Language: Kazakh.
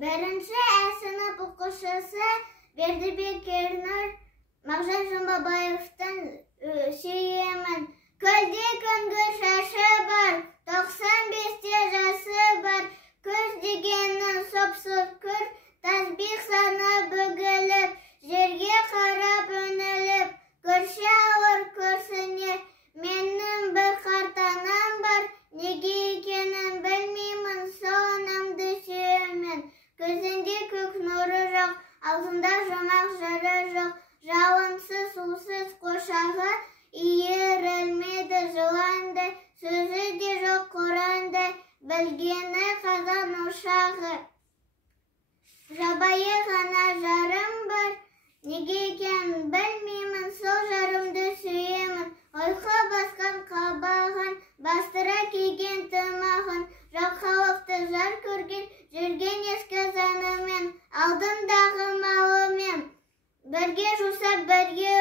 Birinci sınıf okuşusu Berdirbek Ernur Mağjan Жұмбабаевтан сүйемін. Көлде күнгі шашы бар, 95-те жасы бар. Көз дегеннің соп-соқыр, тасбих саны бүгіліп, жерге қарап үніліп, көрші ауыр көрсіне. Менің бір қартанам бар, неге екенін білмеймін, сонымды сүйемін. Көзінде көк нұры жоқ, аузында жұмақ жыры жоқ. Жауынсыз, сусыз қошағы, иірілмеді жыландай, сөзі де жоқ құрандай, білгені қазан ошағы. Жабайы ғана жарым бар, неге екенін білмеймін, сол жарымды сүйемін. Ойқы басқан қабағын, бастыра киген тымағын, жалқаулықты жар көрген, жүрген ескі заңымен, алдымдағы малымен. Бірге жусап, бірге